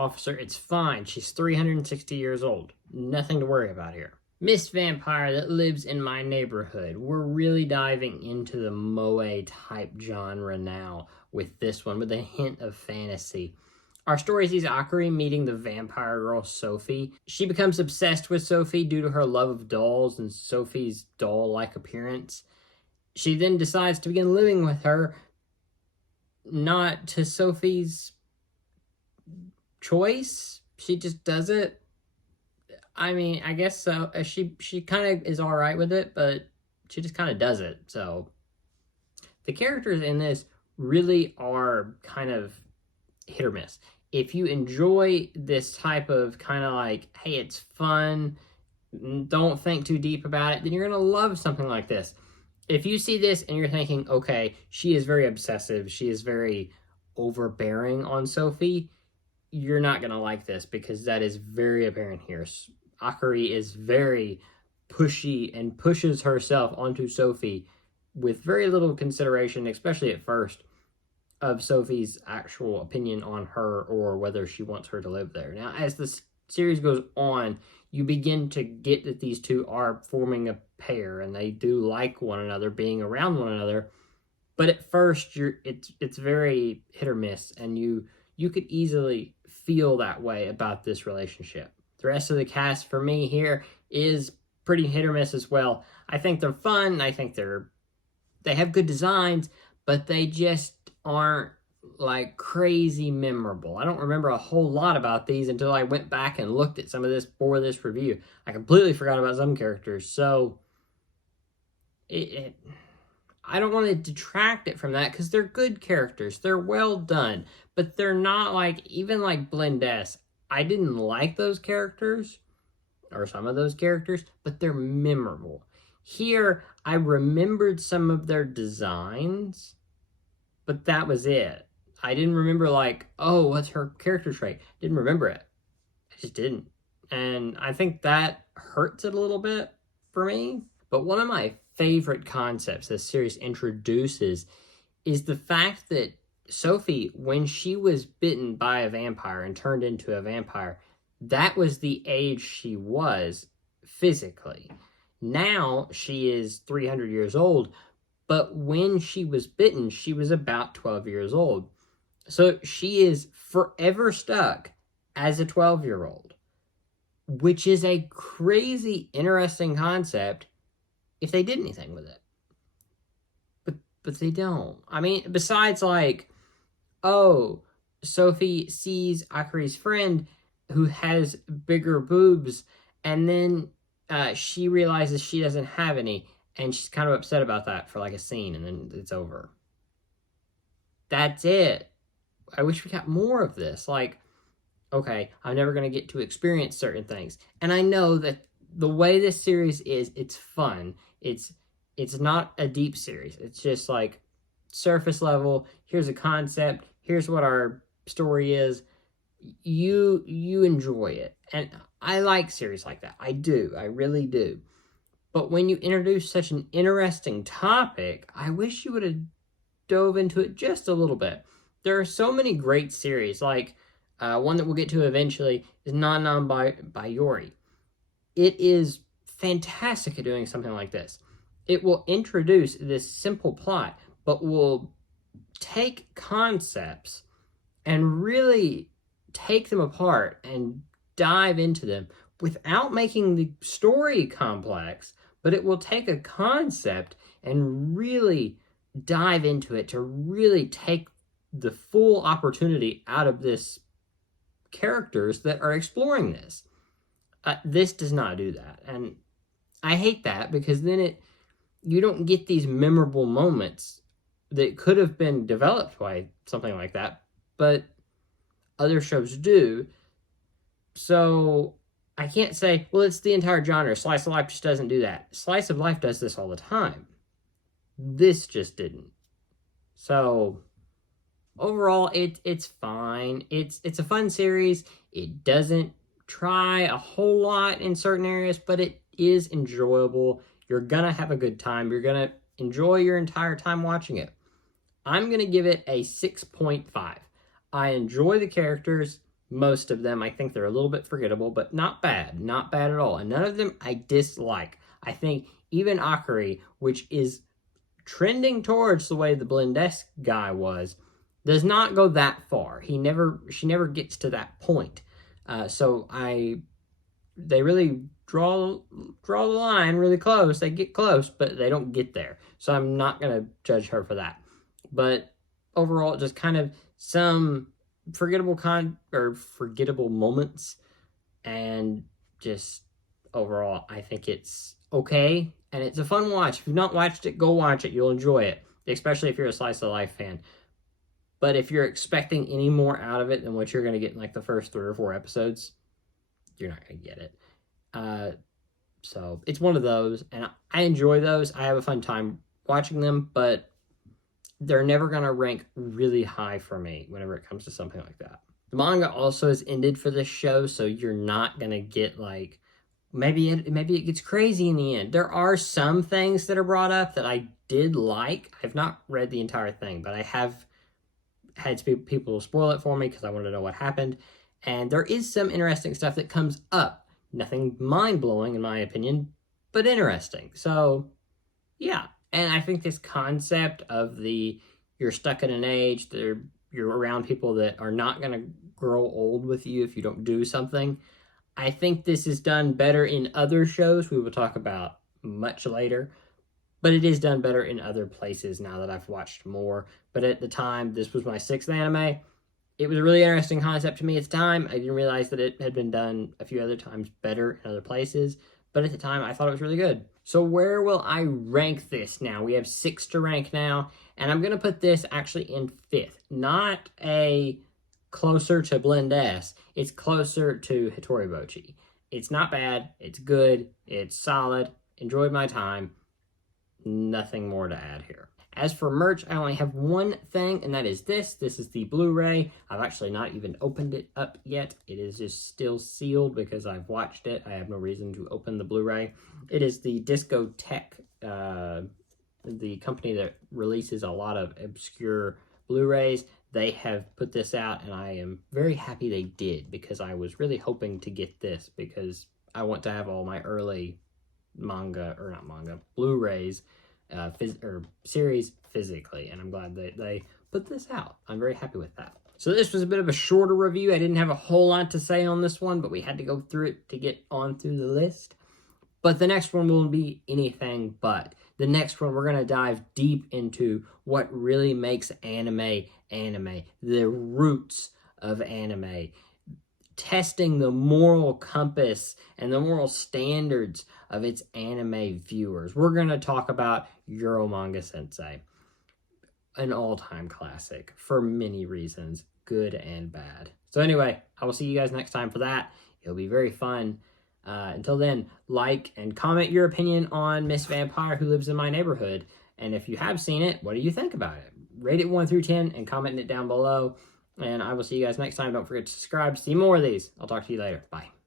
Officer, it's fine. She's 360 years old. Nothing to worry about here. Miss Vampire that lives in my neighborhood. We're really diving into the moe type genre now with this one, with a hint of fantasy. Our story sees Akari meeting the vampire girl Sophie. She becomes obsessed with Sophie due to her love of dolls and Sophie's doll-like appearance. She then decides to begin living with her, not to Sophie's choice. She just does it. I mean, I guess so. She kind of is all right with it, but she just kind of does it. So the characters in this really are kind of hit or miss. If you enjoy this type of kind of like, hey, it's fun, don't think too deep about it, then you're going to love something like this. If you see this and you're thinking, okay, she is very obsessive, she is very overbearing on Sophie, you're not going to like this because that is very apparent here. Akari is very pushy and pushes herself onto Sophie with very little consideration, especially at first, of Sophie's actual opinion on her or whether she wants her to live there. Now, as the series goes on, you begin to get that these two are forming a pair and they do like one another, being around one another. But at first, it's very hit or miss, and you could easily feel that way about this relationship. The rest of the cast for me here is pretty hit or miss as well. I think they're fun. I think they have good designs, but they just aren't like crazy memorable. I don't remember a whole lot about these until I went back and looked at some of this for this review. I completely forgot about some characters, so I don't want to detract it from that because they're good characters. They're well done, but they're not like, even like Blendess, I didn't like those characters, or some of those characters, but they're memorable. Here, I remembered some of their designs, but that was it. I didn't remember like, oh, what's her character trait? Didn't remember it. I just didn't. And I think that hurts it a little bit for me. But one of my favorite concepts this series introduces is the fact that Sophie, when she was bitten by a vampire and turned into a vampire, that was the age she was physically. Now she is 300 years old, but when she was bitten, she was about 12 years old. So she is forever stuck as a 12-year-old, which is a crazy interesting concept if they did anything with it. But they don't. I mean, besides like, oh, Sophie sees Akari's friend who has bigger boobs, and then she realizes she doesn't have any, and she's kind of upset about that for like a scene, and then it's over. That's it. I wish we got more of this. Like, okay, I'm never going to get to experience certain things. And I know that the way this series is, it's fun. It's not a deep series. It's just like surface level. Here's a concept. Here's what our story is. You enjoy it. And I like series like that. I do. I really do. But when you introduce such an interesting topic, I wish you would have dove into it just a little bit. There are so many great series, like one that we'll get to eventually is Non by Yori. It is fantastic at doing something like this. It will introduce this simple plot, but will take concepts and really take them apart and dive into them without making the story complex, but it will take a concept and really dive into it to really take the full opportunity out of this characters that are exploring this. This does not do that, and I hate that because then you don't get these memorable moments that could have been developed by something like that, but other shows do. So I can't say, well, it's the entire genre. Slice of Life just doesn't do that. Slice of Life does this all the time. This just didn't. So overall, it's fine. It's a fun series. It doesn't try a whole lot in certain areas, but it is enjoyable. You're gonna have a good time. You're gonna enjoy your entire time watching it. I'm gonna give it a 6.5. I enjoy the characters. Most of them, I think they're a little bit forgettable, but not bad. Not bad at all. And none of them I dislike. I think even Akari, which is trending towards the way the Blendesque guy was, does not go that far. She never gets to that point. They really draw the line really close. They get close, but they don't get there. So I'm not gonna judge her for that. But overall, just kind of some forgettable moments, and just overall, I think it's okay, and it's a fun watch. If you've not watched it, go watch it. You'll enjoy it, especially if you're a slice of life fan. But if you're expecting any more out of it than what you're going to get in like the first 3 or 4 episodes, you're not going to get it. So it's one of those, and I enjoy those. I have a fun time watching them, but they're never going to rank really high for me whenever it comes to something like that. The manga also has ended for this show, so you're not going to get like, maybe it gets crazy in the end. There are some things that are brought up that I did like. I've not read the entire thing, but I have had people spoil it for me because I wanted to know what happened. And there is some interesting stuff that comes up. Nothing mind-blowing, in my opinion, but interesting. So, yeah. And I think this concept of you're stuck in an age, you're around people that are not going to grow old with you if you don't do something. I think this is done better in other shows we will talk about much later. But it is done better in other places now that I've watched more. But at the time, this was my 6th anime. It was a really interesting concept to me at the time. I didn't realize that it had been done a few other times better in other places. But at the time, I thought it was really good. So where will I rank this now? We have 6 to rank now. And I'm going to put this actually in 5th. Not closer to Blendesque. It's closer to Hitoribochi. It's not bad. It's good. It's solid. Enjoyed my time. Nothing more to add here. As for merch, I only have one thing, and that is this. This is the Blu-ray. I've actually not even opened it up yet. It is just still sealed because I've watched it. I have no reason to open the Blu-ray. It is the Discotek, the company that releases a lot of obscure Blu-rays. They have put this out, and I am very happy they did because I was really hoping to get this because I want to have all my early Blu-rays series physically, and I'm glad that they put this out. I'm very happy with that. So this was a bit of a shorter review. I didn't have a whole lot to say on this one, but we had to go through it to get on through the list. But the next one will be anything but. The next one, we're going to dive deep into what really makes anime anime, the roots of anime, testing the moral compass and the moral standards of its anime viewers. We're going to talk about Euromanga Sensei, an all-time classic for many reasons, good and bad. So anyway, I will see you guys next time for that. It'll be very fun. Until then, like and comment your opinion on Miss Vampire Who Lives in My Neighborhood. And if you have seen it, what do you think about it? Rate it 1 through 10 and comment it down below. And I will see you guys next time. Don't forget to subscribe to see more of these. I'll talk to you later. Bye.